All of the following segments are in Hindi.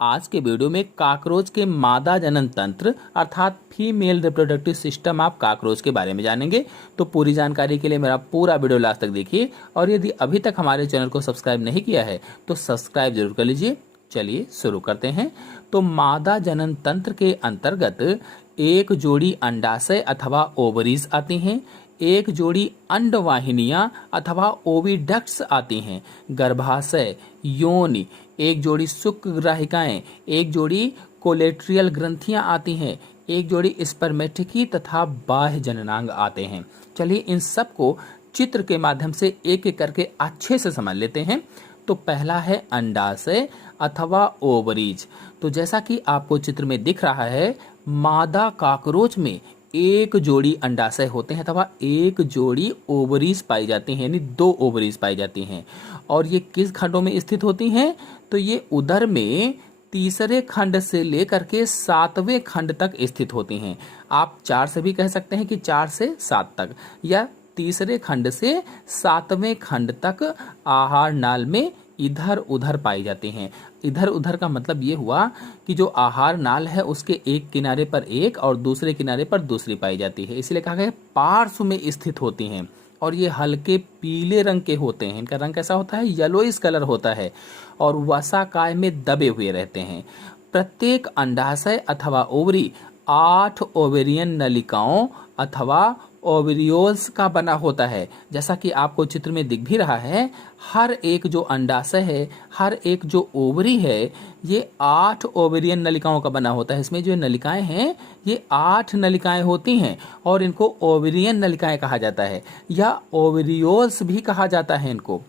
आज के वीडियो में काकरोच के मादा जनन तंत्र अर्थात female reproductive system of cockroach के बारे में जानेंगे। तो पूरी जानकारी के लिए मेरा पूरा वीडियो लास्ट तक देखिए और यदि अभी तक हमारे चैनल को सब्सक्राइब नहीं किया है तो सब्सक्राइब जरूर कर लीजिए। चलिए शुरू करते हैं। तो मादा जनन तंत्र के अंतर्गत एक जोड़ी अंडाशय अथवा ओवरीज आती हैं, एक जोड़ी अंडवाहिनियां अथवा ओविडक्ट्स आती हैं, गर्भाशय, योनि, एक जोड़ी शुक्रग्राहिकाएं, एक जोड़ी कोलेट्रियल ग्रंथियां आती हैं, एक जोड़ी स्पर्मेटिकी तथा बाह्य जननांग आते हैं। चलिए इन सब को चित्र के माध्यम से एक एक करके अच्छे से समझ लेते हैं। तो पहला है अंडाशय अथवा ओवरीज। तो जैसा कि आपको चित्र में दिख रहा है, मादा काकरोच में एक जोड़ी अंडाशय होते हैं अथवा एक जोड़ी ओवरीज पाई जाती हैं, यानी 2 ओवरीज पाई जाती हैं। और ये किस खंडों में स्थित होती हैं? तो ये उदर में तीसरे खंड से लेकर के 7वें खंड तक स्थित होती हैं। आप 4 से भी कह सकते हैं कि 4 से 7 तक, या तीसरे खंड से 7वें खंड तक आहार नाल में इधर उधर पाई जाती हैं। इधर उधर का मतलब ये हुआ कि जो आहार नाल है उसके एक किनारे पर एक और दूसरे किनारे पर दूसरी पाई जाती है, इसलिए कहा गया पार्श्व में स्थित होती हैं। और ये हल्के पीले रंग के होते हैं। इनका रंग कैसा होता है? येलोइश कलर होता है और वसाकाय में दबे हुए रहते हैं। प्रत्येक अंडाशय अथवा ओवरी 8 ओवेरियन नलिकाओं अथवा ओवेरियोल्स का बना होता है। जैसा कि आपको चित्र में दिख भी रहा है, हर एक जो अंडाशय है, हर एक जो ओवरी है, ये 8 ओवेरियन नलिकाओं का बना होता है। इसमें जो नलिकाएं हैं ये 8 नलिकाएं होती हैं और इनको ओवेरियन नलिकाएं कहा जाता है या ओवेरियोल्स भी कहा जाता है इनको।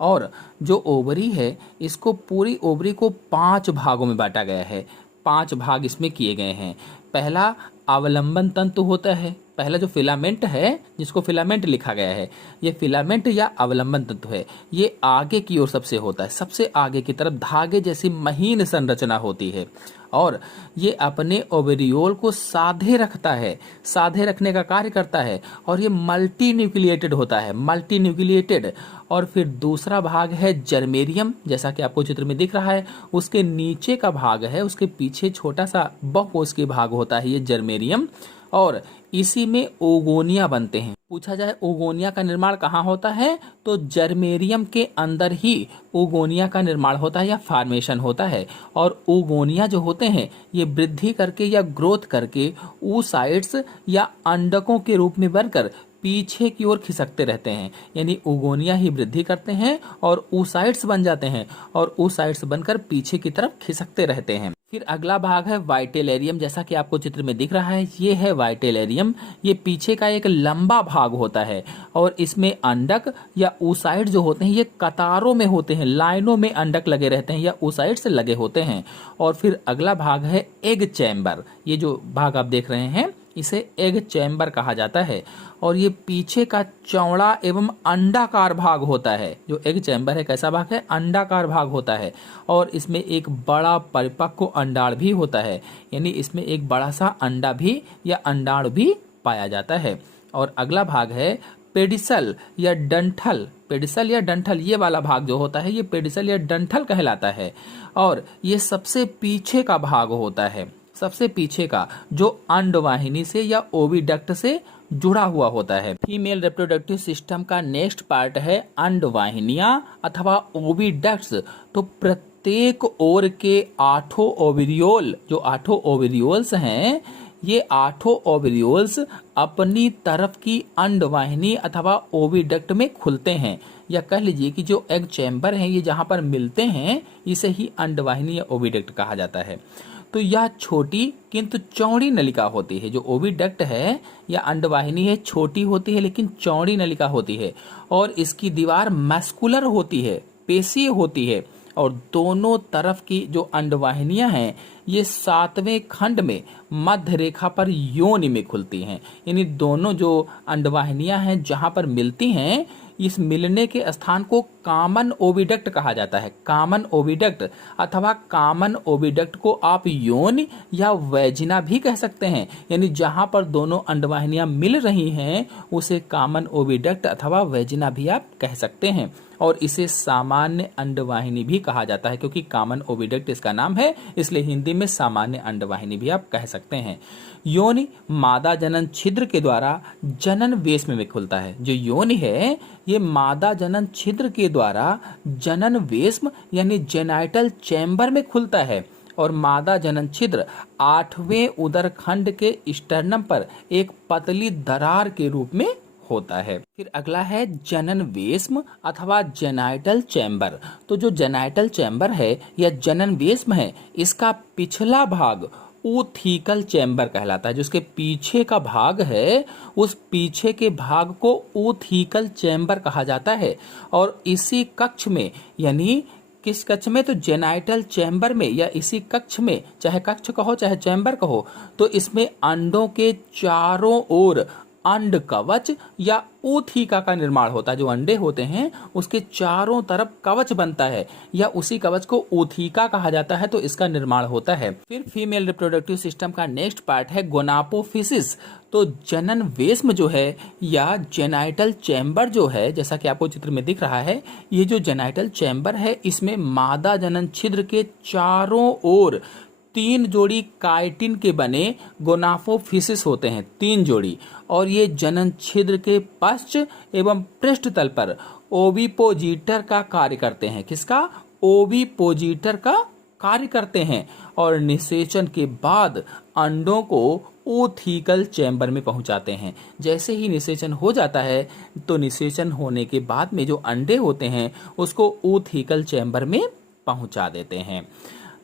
और जो ओवरी है इसको पूरी ओवरी को 5 भागों में बांटा गया है। 5 भाग इसमें किए गए हैं। पहला अवलंबन तंतु होता है। पहला जो फिलामेंट है, जिसको फिलामेंट लिखा गया है, ये फिलामेंट या अवलंबन तंतु है। ये आगे की ओर सबसे होता है, सबसे आगे की तरफ धागे जैसी महीन संरचना होती है और ये अपने ओवेरियोल को साधे रखता है, साधे रखने का कार्य करता है। और ये मल्टी न्यूक्लिएटेड होता है, मल्टी न्यूक्लिएटेड। और फिर दूसरा भाग है जर्मेरियम, जैसा कि आपको चित्र में दिख रहा है। उसके नीचे का भाग है, उसके पीछे छोटा सा बहुकोशिकीय भाग होता है, ये जर्मेरियम। और इसी में ओगोनिया बनते हैं। पूछा जाए ओगोनिया का निर्माण कहाँ होता है, तो जर्मेरियम के अंदर ही ओगोनिया का निर्माण होता है या फॉर्मेशन होता है। और ओगोनिया जो होते हैं ये वृद्धि करके या ग्रोथ करके oocytes या अंडकों के रूप में बनकर पीछे की ओर खिसकते रहते हैं। यानी ओगोनिया ही वृद्धि करते हैं और oocytes बन जाते हैं और oocytes बनकर पीछे की तरफ खिसकते रहते हैं। फिर अगला भाग है वाइटेलेरियम, जैसा कि आपको चित्र में दिख रहा है, ये है वाइटेलेरियम। ये पीछे का एक लंबा भाग होता है और इसमें अंडक या oocyte जो होते हैं ये कतारों में होते हैं, लाइनों में अंडक लगे रहते हैं या oocyte से लगे होते हैं। और फिर अगला भाग है एग चैम्बर। ये जो भाग आप देख रहे हैं इसे एग चैम्बर कहा जाता है और ये पीछे का चौड़ा एवं अंडाकार भाग होता है। जो एग चैम्बर है कैसा भाग है? अंडाकार भाग होता है और इसमें एक बड़ा परिपक्व अंडाण भी होता है, यानी इसमें एक बड़ा सा अंडा भी या अंडाणु भी पाया जाता है। और अगला भाग है पेडिसल या डंठल। पेडिसल या डंठल ये वाला भाग जो होता है ये पेडिसल या डंठल कहलाता है और ये सबसे पीछे का भाग होता है, सबसे पीछे का, जो अंडवाहिनी से या ओविडक्ट से जुड़ा हुआ होता है। फीमेल रिप्रोडक्टिव सिस्टम का नेक्स्ट पार्ट है अंडवाहिनियां अथवा ओविडक्ट्स। तो प्रत्येक ओर के 8 ओवेरियोल, जो 8 ओवेरियोल्स हैं, ये 8 ओवेरियोल्स अपनी तरफ की अंडवाहिनी अथवा ओविडक्ट में खुलते हैं, या कह लीजिए कि जो एग चैम्बर है ये जहां पर मिलते हैं इसे ही अंडवाहिनी या ओविडक्ट कहा जाता है। तो यह छोटी किंतु चौड़ी नलिका होती है। जो ओविडक्ट है या अंडवाहिनी है छोटी होती है लेकिन चौड़ी नलिका होती है और इसकी दीवार मस्कुलर होती है, पेशीय होती है। और दोनों तरफ की जो अंडवाहिनियां हैं ये 7वें खंड में मध्य रेखा पर योनि में खुलती हैं। यानी दोनों जो अंडवाहिनियां हैं जहां पर मिलती हैं, इस मिलने के स्थान को कॉमन ओविडक्ट कहा जाता है। कॉमन ओविडक्ट अथवा कॉमन ओविडक्ट को आप योनि या वेजिना भी कह सकते हैं। यानी जहां पर दोनों अंडवाहिनियां मिल रही हैं उसे कॉमन ओविडक्ट अथवा वेजिना भी आप कह सकते हैं। और इसे सामान्य अंडवाहिनी भी कहा जाता है, क्योंकि कॉमन ओविडक्ट इसका नाम है, इसलिए हिंदी में सामान्य अंडवाहिनी भी आप कह सकते हैं। योनि मादा जनन छिद्र के द्वारा जनन वेश्म में खुलता है। जो योनि है ये मादा जनन छिद्र के द्वारा जनन वेश्म यानी जेनाइटल चैम्बर में खुलता है, और मादा जनन छिद्र 8वें उदर खंड के स्टर्नम पर एक पतली दरार के रूप में होता है। फिर अगला है जनन वेश्म अथवा जेनाइटल चैम्बर। तो जो जेनाइटल चैम्बर है या जनन वेश्म है, इसका पिछला भाग ऊथीकल चैम्बर कहलाता है। जो उसके पीछे का भाग है, उस पीछे के भाग को ऊथीकल चैम्बर कहा जाता है। और इसी कक्ष में, यानी किस कक्ष में, तो जेनाइटल चैम्बर में या इसी कक्ष में, चाहे कक्ष कहो चाहे चैम्बर कहो, तो इसमें अंडों के चारों ओर अंड कवच या ऊथिका का निर्माण होता है। जो अंडे होते हैं उसके चारों तरफ कवच बनता है, या उसी कवच को ऊथिका कहा जाता है, तो इसका निर्माण होता है। फिर फीमेल रिप्रोडक्टिव सिस्टम का नेक्स्ट पार्ट है गोनापोफिसिस। तो जनन वेश्म जो है या जेनाइटल चैम्बर जो है, जैसा कि आपको चित्र में दिख रहा है, ये जो जेनाइटल चैम्बर है इसमें मादा जनन छिद्र के चारों ओर 3 जोड़ी काइटिन के बने गोनापोफिसिस होते हैं, 3 जोड़ी। और ये जनन छिद्र के पश्च एवं पृष्ठ तल पर ओविपोजिटर का कार्य करते हैं। किसका? ओविपोजिटर का कार्य करते हैं। और निषेचन के बाद अंडों को ऊथीकल चैम्बर में पहुंचाते हैं। जैसे ही निषेचन हो जाता है, तो निषेचन होने के बाद में जो अंडे होते हैं उसको ऊथीकल चैम्बर में पहुंचा देते हैं।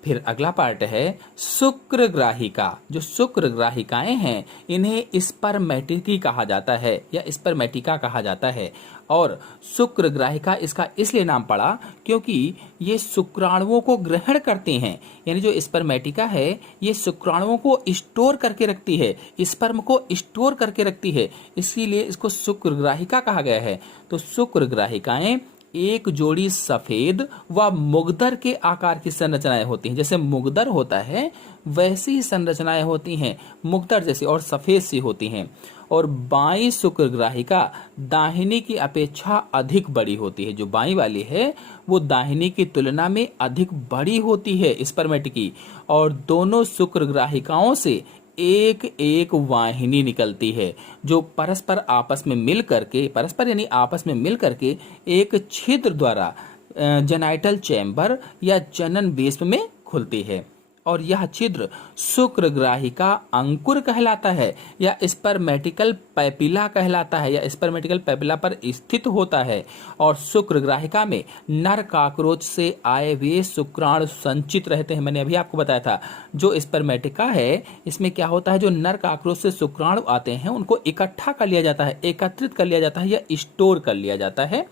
फिर अगला पार्ट है शुक्रग्राहिका। जो शुक्रग्राहिकाएं हैं इन्हें स्पर्मेटिकी कहा जाता है या स्पर्मेटिका कहा जाता है। और शुक्रग्राहिका इसका इसलिए नाम पड़ा क्योंकि ये शुक्राणुओं को ग्रहण करती हैं। यानी जो स्पर्मेटिका है ये शुक्राणुओं को स्टोर करके रखती है, स्पर्म को स्टोर करके रखती है, इसीलिए इसको शुक्रग्राहिका कहा गया है। तो शुक्रग्राहिकाएं एक जोड़ी सफेद व मुगदर के आकार की संरचनाएं होती हैं। जैसे मुगदर होता है वैसी ही संरचनाएं होती हैं, मुगदर जैसी और सफेद सी होती हैं। और बाईं शुक्रग्राहिका दाहिनी की अपेक्षा अधिक बड़ी होती है। जो बाईं वाली है वो दाहिनी की तुलना में अधिक बड़ी होती है स्पर्मेटिकी। और दोनों शुक्रग्राहिकाओं से एक एक वाहिनी निकलती है जो परस्पर आपस में मिल करके, परस्पर यानी आपस में मिल करके एक छिद्र द्वारा जेनाइटल चैम्बर या जनन वेश्म में खुलती है। और यह छिद्र शुक्रग्राहिका अंकुर कहलाता है या स्पर्मेटिकल पैपिला कहलाता है, या स्पर्मेटिकल पैपिला पर स्थित होता है। और शुक्रग्राहिका में नर काकरोच से आए हुए शुक्राणु संचित रहते हैं। मैंने अभी आपको बताया था जो स्पर्मेटिका है इसमें क्या होता है, जो नर काकरोच से शुक्राणु आते हैं उनको इकट्ठा कर लिया जाता है, एकत्रित कर लिया जाता है या स्टोर कर लिया जाता है।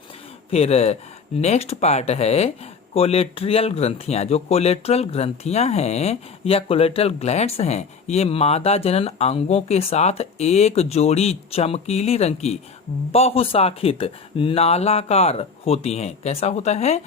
फिर नेक्स्ट पार्ट है कोलेट्रियल ग्रंथियां। जो कोलेट्रल ग्रंथियां हैं या कोलेट्रल ग्लैंड्स हैं, ये मादा जनन अंगों के साथ एक जोड़ी चमकीली रंग की बहुशाखित नालाकार होती हैं। कैसा होता है?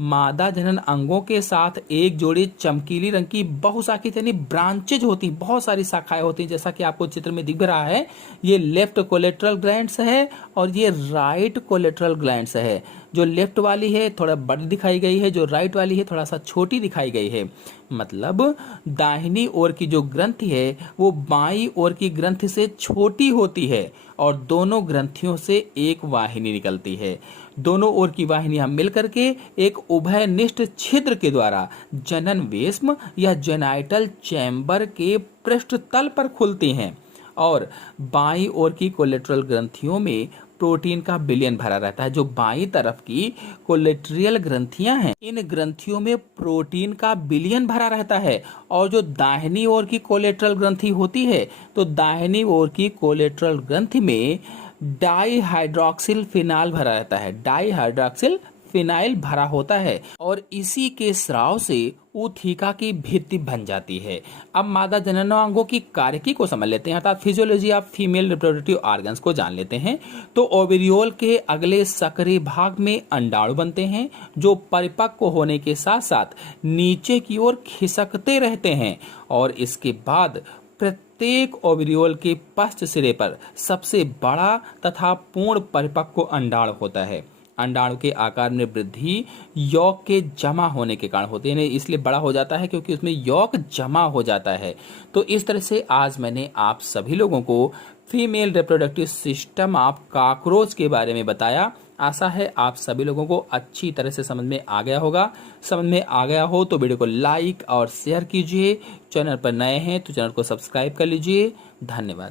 मादा जनन अंगों के साथ एक जोड़ी चमकीली रंग की बहुशाखित यानी ब्रांचेज होती, बहुत सारी शाखाएं होती हैं। जैसा कि आपको चित्र में दिख रहा है, ये लेफ्ट कोलेट्रल ग्लैंड्स है और ये राइट कोलेट्रल ग्लैंड्स है। जो लेफ्ट वाली है थोड़ा बड़ी दिखाई गई है, जो राइट वाली है थोड़ा सा छोटी दिखाई गई है। मतलब दाहिनी ओर की जो ग्रंथि है वो बाईं ओर की ग्रंथि से छोटी होती है और दोनों ग्रंथियों से एक वाहिनी निकलती है। दोनों ओर की वाहिनियां मिलकर के एक उभयनिष्ठ छिद्र के द्वारा जनन वेश्म या जेनाइटल चैम्बर के पृष्ठ तल पर खुलती हैं। और बाईं ओर की कोलेट्रल ग्रंथियों में प्रोटीन का विलयन भरा रहता है। जो बाईं तरफ की कोलेट्रियल ग्रंथियां हैं, इन ग्रंथियों में प्रोटीन का विलयन भरा रहता है। और जो दाहिनी ओर की कोलेट्रल ग्रंथि होती है, तो दाहिनी ओर की कोलेट्रल ग्रंथि में डाईहाइड्रोक्सिल फिनाइल भरा रहता है, डाईहाइड्रोक्सिल फिनाइल भरा होता है और इसी के स्राव से ऊथिका की भित्ति बन जाती है। अब मादा जननांगों की कार्यकी को समझ लेते हैं, अर्थात physiology of female reproductive organs को जान लेते हैं। तो ओवेरियोल के अगले सक्रिय भाग में अंडाणु बनते हैं जो परिपक्व होने के साथ साथ नीचे की ओर खिसकते रहते हैं। और इसके बाद प्रत्येक ओवेरियोल के पश्च सिरे पर सबसे बड़ा तथा पूर्ण परिपक्व अंडाणु होता है। अंडाणु के आकार में वृद्धि यौग के जमा होने के कारण होती है, यानी इसलिए बड़ा हो जाता है क्योंकि उसमें यौग जमा हो जाता है। तो इस तरह से आज मैंने आप सभी लोगों को female reproductive system of cockroach के बारे में बताया। आशा है आप सभी लोगों को अच्छी तरह से समझ में आ गया होगा। समझ में आ गया हो तो वीडियो को लाइक और शेयर कीजिए। चैनल पर नए हैं तो चैनल को सब्सक्राइब कर लीजिए। धन्यवाद।